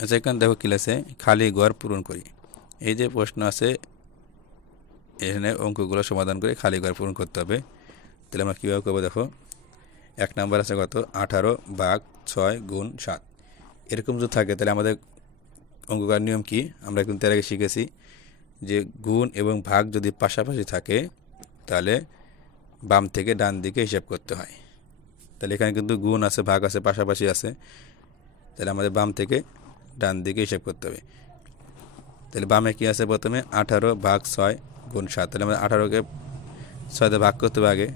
আচ্ছা, এখানে দেখো কি আছে, খালি ঘর পূরণ করি। এই যে প্রশ্ন আছে, এখানে অঙ্কগুলো সমাধান করে খালি ঘর পূরণ করতে হবে। তাহলে আমরা কীভাবে করবো দেখো। 1 নাম্বার আছে কত, 18 ভাগ 6 গুণ 7। এরকম যদি থাকে তাহলে আমাদের অঙ্ক করার নিয়ম কি, আমরা কিন্তু এর আগে শিখেছি যে গুণ এবং ভাগ যদি পাশাপাশি থাকে তাহলে বাম থেকে ডান দিকে হিসাব করতে হয়। তাহলে এখানে কিন্তু গুণ আছে, ভাগ আছে, পাশাপাশি আছে, তাহলে আমাদের বাম থেকে ডান দিকে হিসাব করতে হবে। তাহলে বামে কি আছে, প্রথমে 18 ভাগ 6 গুণ 7। তাহলে আমাদের 18কে 6 দিয়ে ভাগ করতে হবে আগে,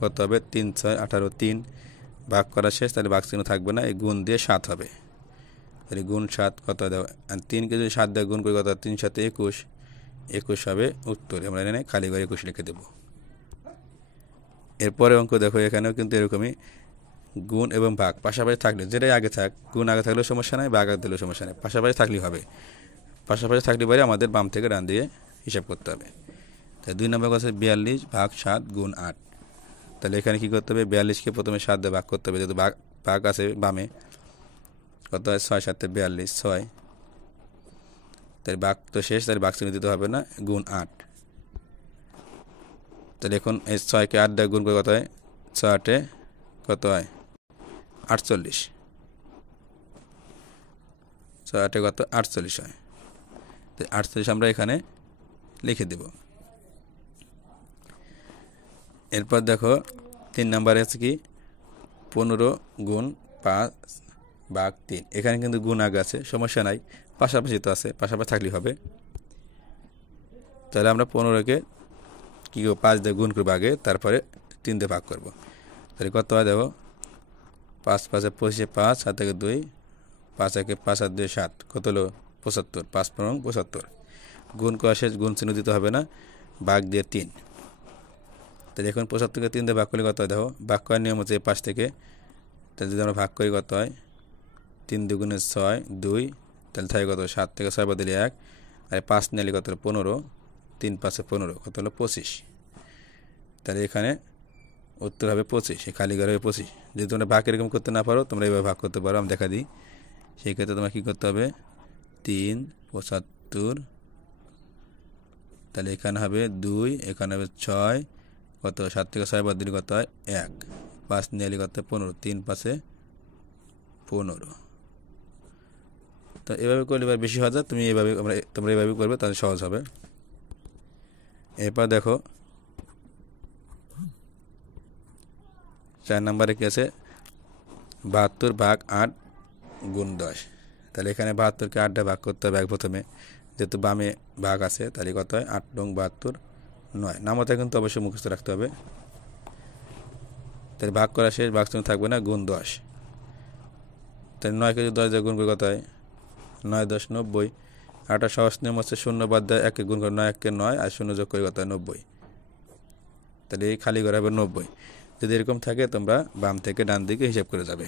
কত হবে 3 6 18, 3 ভাগ করা শেষ, তাহলে ভাগ চিহ্ন থাকবে না, এই গুণ দিয়ে 7 হবে। তাহলে গুণ 7 কত দেবো, আর 3কে যদি 7 দিয়ে গুণ করি কত, 3 7 21, 21 হবে উত্তর। আমরা এখানে খালি ঘরে 21 লিখে দেবো। এরপরে অঙ্ক দেখো, এখানেও কিন্তু এরকমই গুণ এবং ভাগ পাশাপাশি থাকলে, যেটাই আগে থাক, গুণ আগে থাকলেও সমস্যা নাই, ভাগ আগে দিলেও সমস্যা নেই, পাশাপাশি থাকলেই হবে। পাশাপাশি থাকলে পরে আমাদের বাম থেকে ডান দিয়ে হিসাব করতে হবে। তাই 2 নম্বর কথা 42 ভাগ 7 গুণ 8। তাহলে এখানে কী করতে হবে, 42কে প্রথমে 7 দিয়ে ভাগ করতে হবে, যেহেতু ভাগ আছে বামে, কত হয় 6 7 42, 6। তাহলে ভাগ তো শেষ, তাহলে ভাগ চিহ্ন দিতে হবে না, গুণ 8। তাহলে এখন এই 6কে 8 দিয়ে গুণ করে কত হয়, 6 8 কত হয় 48, 6 8 কত 48 হয়। তো 48 আমরা এখানে লিখে দেব। এরপর দেখো 3 নাম্বারে আছে কি, 15 গুণ 5 ভাগ 3। এখানে কিন্তু গুণ আগে আছে, সমস্যা নাই, পাশাপাশি তো আছে, পাশাপাশি থাকলেই হবে। তাহলে আমরা 15কে কী করবো, 5 দিয়ে গুণ করবো আগে, তারপরে 3 দিয়ে ভাগ করবো। তাহলে কত হয় দেখো, 5 5 25, 5 7 থেকে 2, 5 1 5 7 2 7, কত হলো 75, 5 5 75। গুণ করা শেষ, গুণ চিহ্ন দিতে হবে না, ভাগ দিয়ে 3। তাহলে এখন 75কে 3 দিয়ে ভাগ করলে কত হয় দেখো, ভাগ করার নিয়ম হচ্ছে 5 থেকে, তাহলে যদি আমরা ভাগ করি কত হয়, 3 2 6 2, তাহলে থাকে কত 7 থেকে 6 বাদ দিলে 1, আর 5 নিলে কত হলো 15, 3 5 15, কত হলো 25। তাহলে এখানে উত্তর হবে 25, এই খালি ঘর হবে 25। যদি তোমরা ভাগ এরকম করতে না পারো, তোমরা এইভাবে ভাগ করতে পারো, আমি দেখা দিই। সেই ক্ষেত্রে তোমার কী করতে হবে, 3 75, তাহলে এখানে হবে 2, এখানে হবে 6, কত 7 থেকে 6 বাদ দিলে কত হয় 1, 5 নিলে কত 15, 3 5 15। তো এভাবে করলে এবার বেশি সহজ হয়, তোমরা এভাবে করবে, তাহলে সহজ হবে। এরপর দেখো 4 নম্বরে কি আছে, 72 ভাগ 8 গুণ 10। তাহলে এখানে 72কে 8 দিয়ে ভাগ করতে হবে প্রথমে, যেহেতু বামে ভাগ আছে, তাহলে কত হয় 8 নং 72, 9। নামতা কিন্তু অবশ্যই মুখস্থ রাখতে হবে। তাহলে ভাগ করা শেষ, ভাগ চিহ্ন থাকবে না, গুণ 10। তাহলে 9কে যদি 10 দিয়ে গুণ করে কত হয়, 9 10 90। 8 সহজ নিয়ম হচ্ছে 0 বাদ দেয় 1কে গুণ করে, 9 1 9, আর 0 যোগ করে কত হয় 90। তাহলে এই খালি ঘর হবে 90। যদি এরকম থাকে তোমরা বাম থেকে ডান দিকে হিসাব করে যাবে।